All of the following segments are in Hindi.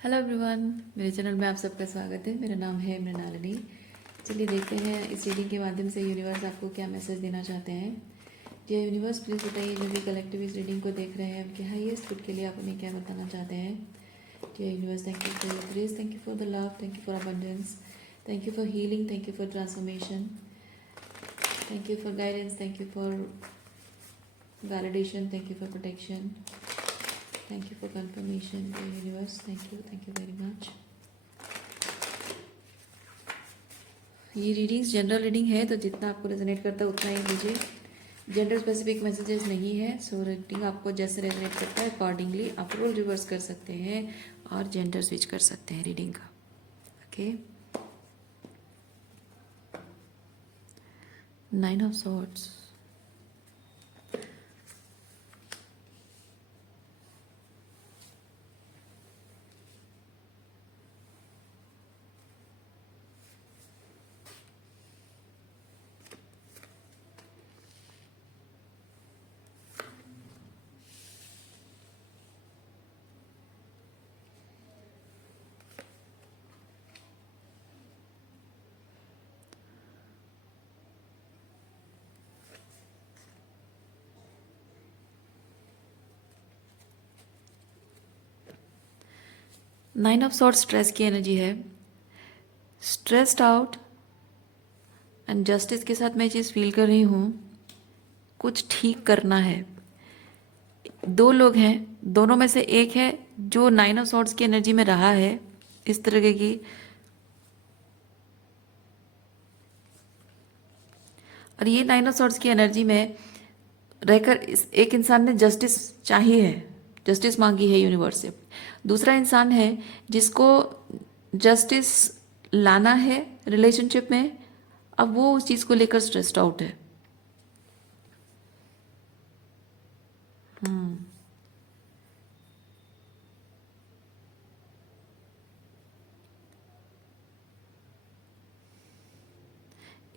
हेलो एवरीवन, मेरे चैनल में आप सबका स्वागत है। मेरा नाम है मृणालिनी। चलिए देखते हैं इस रीडिंग के माध्यम से यूनिवर्स आपको क्या मैसेज देना चाहते हैं। जी यूनिवर्स, प्लीज़ बताइए जो भी कलेक्टिव इस रीडिंग को देख रहे हैं उनके हाईएस्ट गुड के लिए आप उन्हें क्या बताना चाहते हैं। जी universe, thank you for your grace, thank you for the love, thank you for abundance, thank you for healing, thank you for transformation, thank you for guidance, thank you for validation, thank you for protection, thank you for confirmation, dear universe. Thank you very much. ये रीडिंग्स जनरल रीडिंग है, तो जितना आपको रेजोनेट करता है उतना ही लीजिए। जेंडर स्पेसिफिक मैसेजेस नहीं है, सो रीडिंग आपको जैसे रेजोनेट करता है अकॉर्डिंगली आप रोल रिवर्स कर सकते हैं और जेंडर स्विच कर सकते हैं रीडिंग का। Okay, 9 of swords, nine of swords stress की एनर्जी है। स्ट्रेस्ड आउट एंड जस्टिस के साथ मैं ये चीज़ फील कर रही हूँ, कुछ ठीक करना है। दो लोग हैं, दोनों में से एक है जो 9 ऑफ सॉर्ड्स की एनर्जी में रहा है इस तरह की, और ये 9 ऑफ सॉर्ड्स की एनर्जी में रहकर एक इंसान ने जस्टिस चाहिए है, जस्टिस मांगी है यूनिवर्स से। दूसरा इंसान है जिसको जस्टिस लाना है रिलेशनशिप में, अब वो उस चीज़ को लेकर स्ट्रेस्ड आउट है।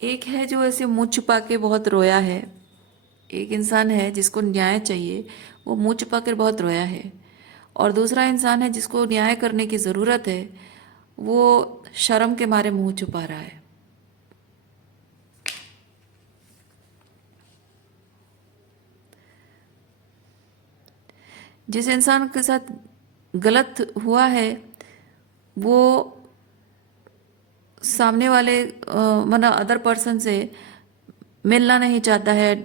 एक है जो ऐसे मुंह छुपा के बहुत रोया है, एक इंसान है जिसको न्याय चाहिए, वो मुंह छुपा कर बहुत रोया है, और दूसरा इंसान है जिसको न्याय करने की ज़रूरत है, वो शर्म के मारे मुंह छुपा रहा है। जिस इंसान के साथ गलत हुआ है वो सामने वाले मतलब अदर पर्सन से मिलना नहीं चाहता है,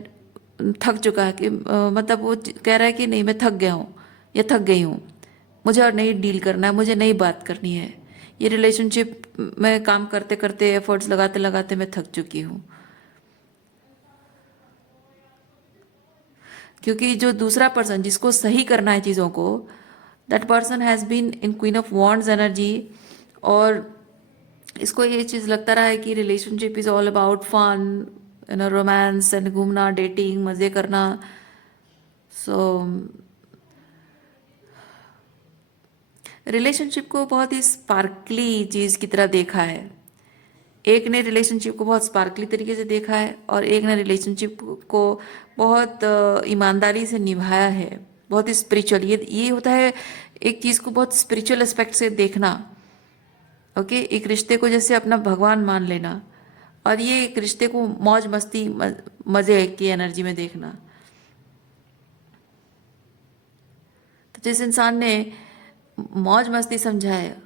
थक चुका है कि मतलब वो कह रहा है कि नहीं मैं थक गया हूँ या थक गई हूँ, मुझे और नहीं डील करना है, मुझे नई बात करनी है। ये रिलेशनशिप में काम करते करते एफर्ट्स लगाते लगाते मैं थक चुकी हूँ। क्योंकि जो दूसरा पर्सन जिसको सही करना है चीज़ों को, that person has been in queen of wands energy, और इसको ये चीज़ लगता रहा है कि relationship is all about fun, romance and घूमना, डेटिंग, मज़े करना। सो रिलेशनशिप को बहुत ही स्पार्कली चीज़ की तरह देखा है। एक ने रिलेशनशिप को बहुत स्पार्कली तरीके से देखा है और एक ने रिलेशनशिप को बहुत ईमानदारी से निभाया है, बहुत ही स्पिरिचुअल। ये होता है एक चीज़ को बहुत स्पिरिचुअल एस्पेक्ट से देखना। ओके, एक रिश्ते को जैसे अपना भगवान मान लेना, और ये एक रिश्ते को मौज मस्ती मज़े की एनर्जी में देखना। तो जिस इंसान ने मौज मस्ती समझा है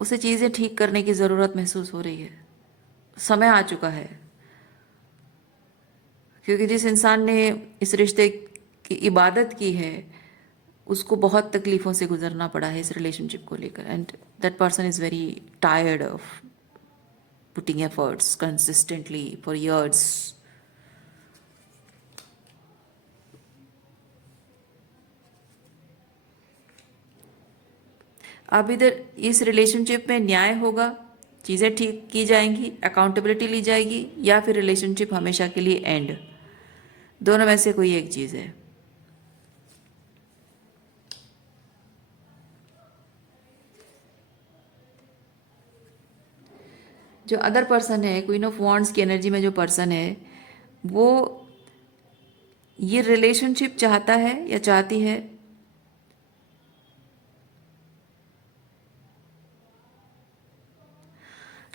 उसे चीज़ें ठीक करने की ज़रूरत महसूस हो रही है, समय आ चुका है। क्योंकि जिस इंसान ने इस रिश्ते की इबादत की है उसको बहुत तकलीफ़ों से गुजरना पड़ा है इस रिलेशनशिप को लेकर, and that person is very tired of putting efforts consistently for years. अब इधर इस रिलेशनशिप में न्याय होगा, चीज़ें ठीक की जाएंगी, अकाउंटेबिलिटी ली जाएगी, या फिर रिलेशनशिप हमेशा के लिए एंड। दोनों में से कोई एक चीज़ है। जो अदर पर्सन है, क्वीन ऑफ वॉन्ड्स की एनर्जी में जो पर्सन है, वो ये रिलेशनशिप चाहता है या चाहती है,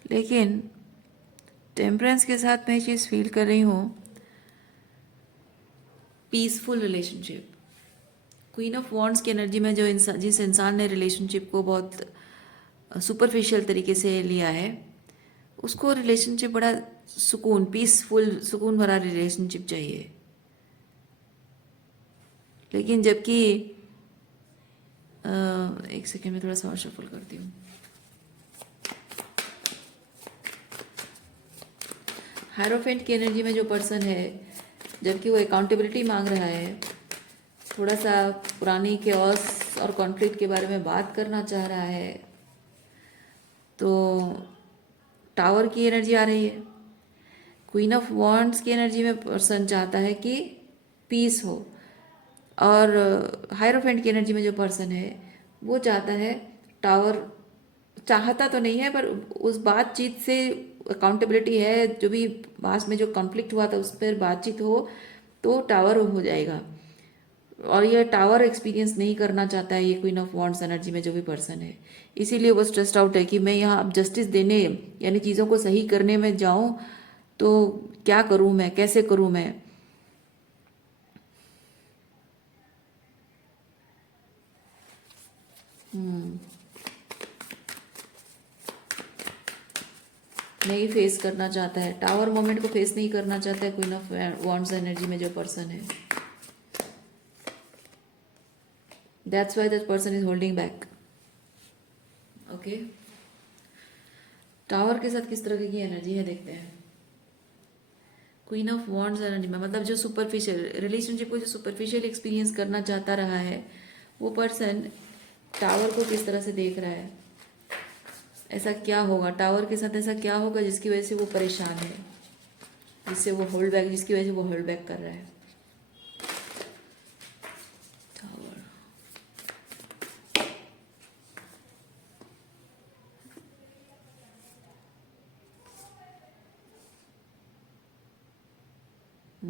लेकिन टेम्परेंस के साथ मैं ये चीज़ फील कर रही हूँ, peaceful relationship. Queen of wands की एनर्जी में जो इंसान, जिस इंसान ने रिलेशनशिप को बहुत सुपरफिशियल तरीके से लिया है, उसको रिलेशनशिप बड़ा सुकून, पीसफुल, सुकून भरा रिलेशनशिप चाहिए। लेकिन जबकि एक सेकेंड में थोड़ा सा और शफल करती हूँ। हायरोफेंट की एनर्जी में जो पर्सन है, जबकि वो अकाउंटेबिलिटी मांग रहा है, थोड़ा सा पुरानी केओस और कॉन्फ्लिक्ट के बारे में बात करना चाह रहा है, तो टावर की एनर्जी आ रही है। क्वीन ऑफ वॉन्ड्स की एनर्जी में पर्सन चाहता है कि पीस हो, और हायरोफेंट की एनर्जी में जो पर्सन है वो चाहता है टावर, चाहता तो नहीं है पर उस बातचीत से अकाउंटेबिलिटी है, जो भी पास में जो कॉन्फ्लिक्ट हुआ था उस पर बातचीत हो तो टावर हो जाएगा। और ये टावर एक्सपीरियंस नहीं करना चाहता है ये क्वीन ऑफ वॉन्ड्स एनर्जी में जो भी पर्सन है। इसीलिए वो स्ट्रेस्ड आउट है कि मैं यहाँ अब जस्टिस देने, यानी चीज़ों को सही करने में जाऊँ तो क्या करूँ मैं, कैसे करूँ मैं। नहीं फेस करना चाहता है, टावर मोमेंट को फेस नहीं करना चाहता है क्वीन ऑफ वॉन्ड्स एनर्जी में जो पर्सन है। That's why that person is holding back. Okay, tower के साथ किस तरह की एनर्जी है देखते हैं। क्वीन ऑफ वॉन्ड्स एनर्जी में मतलब जो सुपरफिशियल रिलेशनशिप को जो सुपरफिशियल एक्सपीरियंस करना चाहता रहा है वो पर्सन टावर को किस तरह से देख रहा है। ऐसा क्या होगा टावर के साथ, ऐसा क्या होगा जिसकी वजह से वो परेशान है, जिससे वो होल्ड बैक, जिसकी वजह से वो होल्ड बैक कर रहा है। Tower,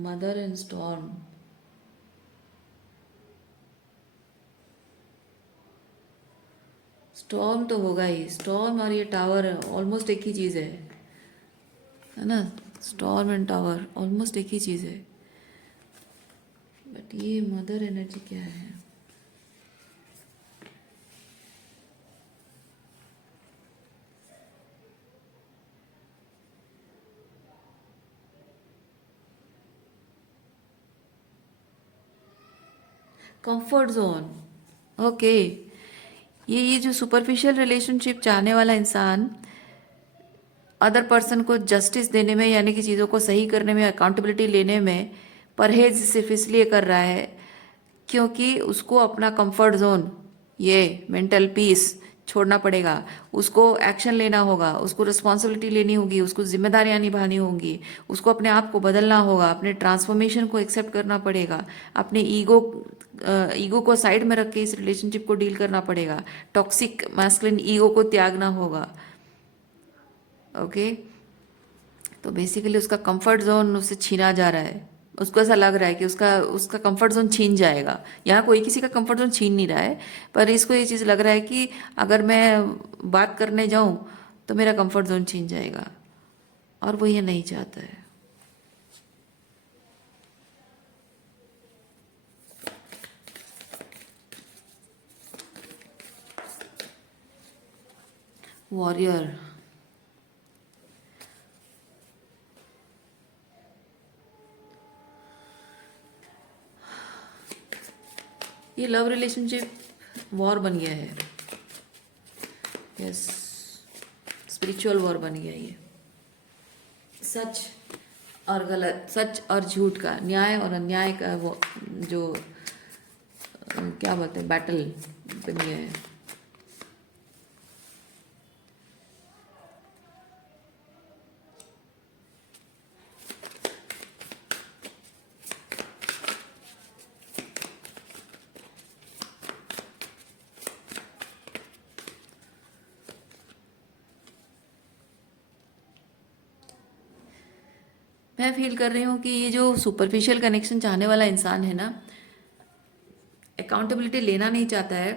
mother and storm. Storm तो होगा ही, स्टॉर्म और ये टावर ऑलमोस्ट एक ही चीज़ है ना। स्टॉर्म एंड टावर ऑलमोस्ट एक ही चीज़ है, बट ये मदर एनर्जी क्या है। Comfort zone. ओके, ये जो सुपरफिशियल रिलेशनशिप चाहने वाला इंसान अदर पर्सन को जस्टिस देने में, यानी कि चीज़ों को सही करने में, अकाउंटेबिलिटी लेने में परहेज सिर्फ इसलिए कर रहा है क्योंकि उसको अपना कंफर्ट जोन, ये मेंटल पीस छोड़ना पड़ेगा, उसको एक्शन लेना होगा, उसको रिस्पॉन्सिबिलिटी लेनी होगी, उसको जिम्मेदारियां निभानी होंगी, उसको अपने आप को बदलना होगा, अपने ट्रांसफॉर्मेशन को एक्सेप्ट करना पड़ेगा, अपने ईगो को साइड में रख के इस रिलेशनशिप को डील करना पड़ेगा, टॉक्सिक मैस्कुलिन ईगो को त्यागना होगा। ओके, तो बेसिकली उसका कंफर्ट जोन उससे छीना जा रहा है, उसको ऐसा लग रहा है कि उसका उसका कंफर्ट जोन छीन जाएगा। यहाँ कोई किसी का कंफर्ट जोन छीन नहीं रहा है, पर इसको ये चीज़ लग रहा है कि अगर मैं बात करने जाऊँ तो मेरा कंफर्ट जोन छीन जाएगा, और वो ये नहीं चाहता है। वॉरियर, ये लव रिलेशनशिप वॉर बन गया है। यस, स्पिरिचुअल वॉर बन गया ये। सच और गलत, सच और झूठ का, न्याय और अन्याय का वो जो क्या बोलते हैं, बैटल बन गया है। मैं फील कर रही हूँ कि ये जो सुपरफिशियल कनेक्शन चाहने वाला इंसान है ना, अकाउंटेबिलिटी लेना नहीं चाहता है,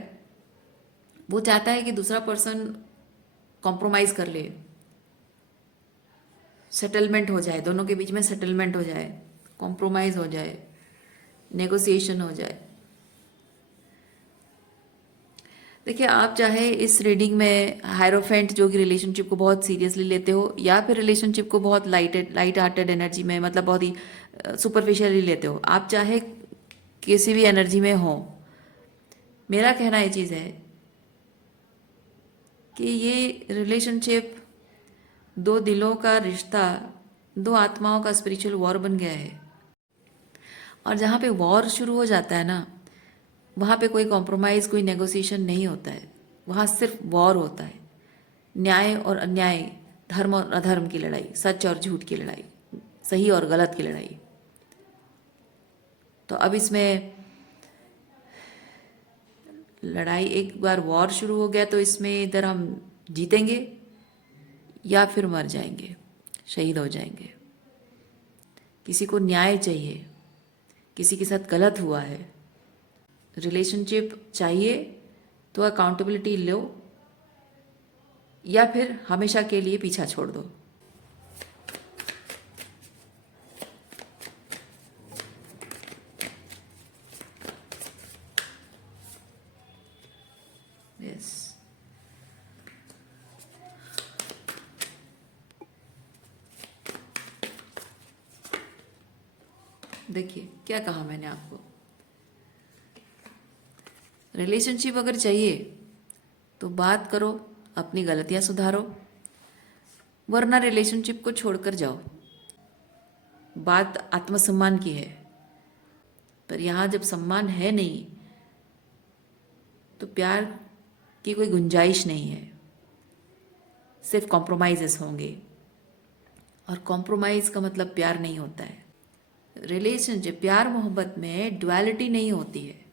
वो चाहता है कि दूसरा पर्सन कॉम्प्रोमाइज़ कर ले, सेटलमेंट हो जाए, दोनों के बीच में सेटलमेंट हो जाए, कॉम्प्रोमाइज़ हो जाए, नेगोशिएशन हो जाए। देखिए, आप चाहे इस रीडिंग में हायरोफेंट जो कि रिलेशनशिप को बहुत सीरियसली लेते हो, या फिर रिलेशनशिप को बहुत लाइट हार्टेड एनर्जी में, मतलब बहुत ही सुपरफिशियली लेते हो, आप चाहे किसी भी एनर्जी में हो, मेरा कहना ये चीज़ है कि ये रिलेशनशिप दो दिलों का रिश्ता, दो आत्माओं का स्पिरिचुअल वॉर बन गया है। और जहाँ पे वॉर शुरू हो जाता है ना, वहाँ पे कोई कॉम्प्रोमाइज़, कोई नेगोशिएशन नहीं होता है, वहाँ सिर्फ वॉर होता है। न्याय और अन्याय, धर्म और अधर्म की लड़ाई, सच और झूठ की लड़ाई, सही और गलत की लड़ाई। तो अब इसमें लड़ाई, एक बार वॉर शुरू हो गया तो इसमें इधर हम जीतेंगे या फिर मर जाएंगे, शहीद हो जाएंगे। किसी को न्याय चाहिए, किसी के साथ गलत हुआ है, रिलेशनशिप चाहिए तो अकाउंटेबिलिटी लो, या फिर हमेशा के लिए पीछा छोड़ दो। यस, देखिए क्या कहा मैंने आपको, रिलेशनशिप अगर चाहिए तो बात करो, अपनी गलतियां सुधारो, वरना रिलेशनशिप को छोड़कर जाओ। बात आत्मसम्मान की है, पर यहाँ जब सम्मान है नहीं तो प्यार की कोई गुंजाइश नहीं है, सिर्फ कॉम्प्रोमाइजेस होंगे, और कॉम्प्रोमाइज़ का मतलब प्यार नहीं होता है। रिलेशनशिप, प्यार मोहब्बत में डुअलिटी नहीं होती है,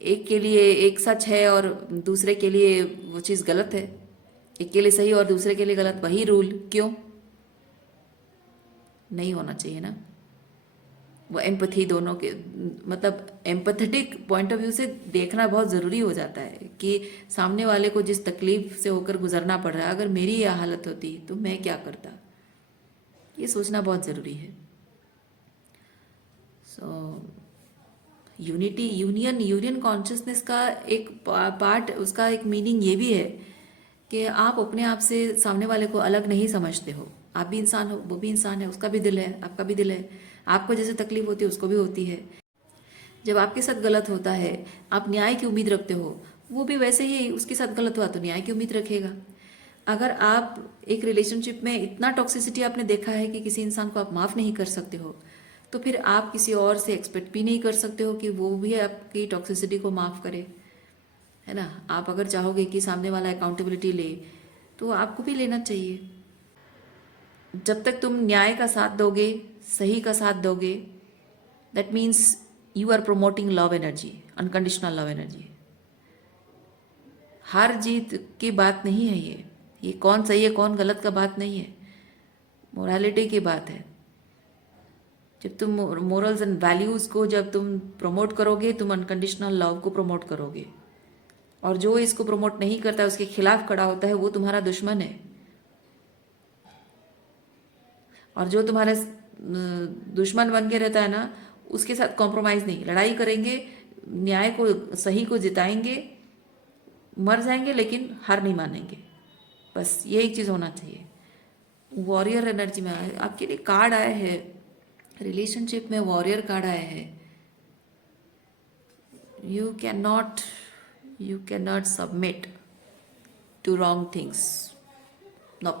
एक के लिए एक सच है और दूसरे के लिए वो चीज़ गलत है, एक के लिए सही और दूसरे के लिए गलत, वही रूल क्यों? नहीं होना चाहिए ना। वो एम्पथी दोनों के, मतलब एम्पथेटिक पॉइंट ऑफ व्यू से देखना बहुत ज़रूरी हो जाता है कि सामने वाले को जिस तकलीफ से होकर गुजरना पड़ रहा है, अगर मेरी यह हालत होती तो मैं क्या करता, ये सोचना बहुत ज़रूरी है। सो यूनियन कॉन्शियसनेस का एक पार्ट, उसका एक मीनिंग ये भी है कि आप अपने आप से सामने वाले को अलग नहीं समझते हो। आप भी इंसान हो, वो भी इंसान है, उसका भी दिल है, आपका भी दिल है, आपको जैसे तकलीफ होती है उसको भी होती है। जब आपके साथ गलत होता है, आप न्याय की उम्मीद रखते हो, वो भी वैसे ही उसके साथ गलत हुआ तो न्याय की उम्मीद रखेगा। अगर आप एक रिलेशनशिप में इतना टॉक्सिसिटी आपने देखा है कि किसी इंसान को आप माफ़ नहीं कर सकते हो, तो फिर आप किसी और से एक्सपेक्ट भी नहीं कर सकते हो कि वो भी आपकी टॉक्सिसिटी को माफ़ करे, है ना। आप अगर चाहोगे कि सामने वाला अकाउंटेबिलिटी ले, तो आपको भी लेना चाहिए। जब तक तुम न्याय का साथ दोगे, सही का साथ दोगे, that means you are promoting love energy, unconditional love energy. हार जीत की बात नहीं है ये कौन सही है कौन गलत का बात नहीं है, मोरालिटी की बात है। जब तुम मोरल्स एंड वैल्यूज़ को जब तुम प्रमोट करोगे, तुम अनकंडीशनल लव को प्रमोट करोगे, और जो इसको प्रमोट नहीं करता, उसके खिलाफ खड़ा होता है, वो तुम्हारा दुश्मन है। और जो तुम्हारे दुश्मन बन के रहता है ना, उसके साथ कॉम्प्रोमाइज़ नहीं, लड़ाई करेंगे, न्याय को, सही को जिताएंगे, मर जाएंगे लेकिन हार नहीं मानेंगे। बस ये एक चीज़ होना चाहिए। वॉरियर एनर्जी में आपके लिए कार्ड आए हैं, रिलेशनशिप में वॉरियर कार्ड आए हैं। You can not submit to wrong things, no.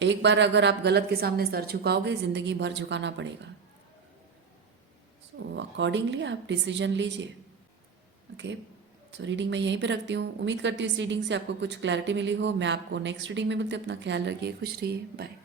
एक बार अगर आप गलत के सामने सर झुकाओगे, जिंदगी भर झुकाना पड़ेगा। सो अकॉर्डिंगली आप डिसीजन लीजिए। ओके, सो रीडिंग मैं यहीं पे रखती हूँ। उम्मीद करती हूँ इस रीडिंग से आपको कुछ क्लैरिटी मिली हो। मैं आपको नेक्स्ट रीडिंग में मिलती हूँ। अपना ख्याल रखिए, खुश रहिए, बाय।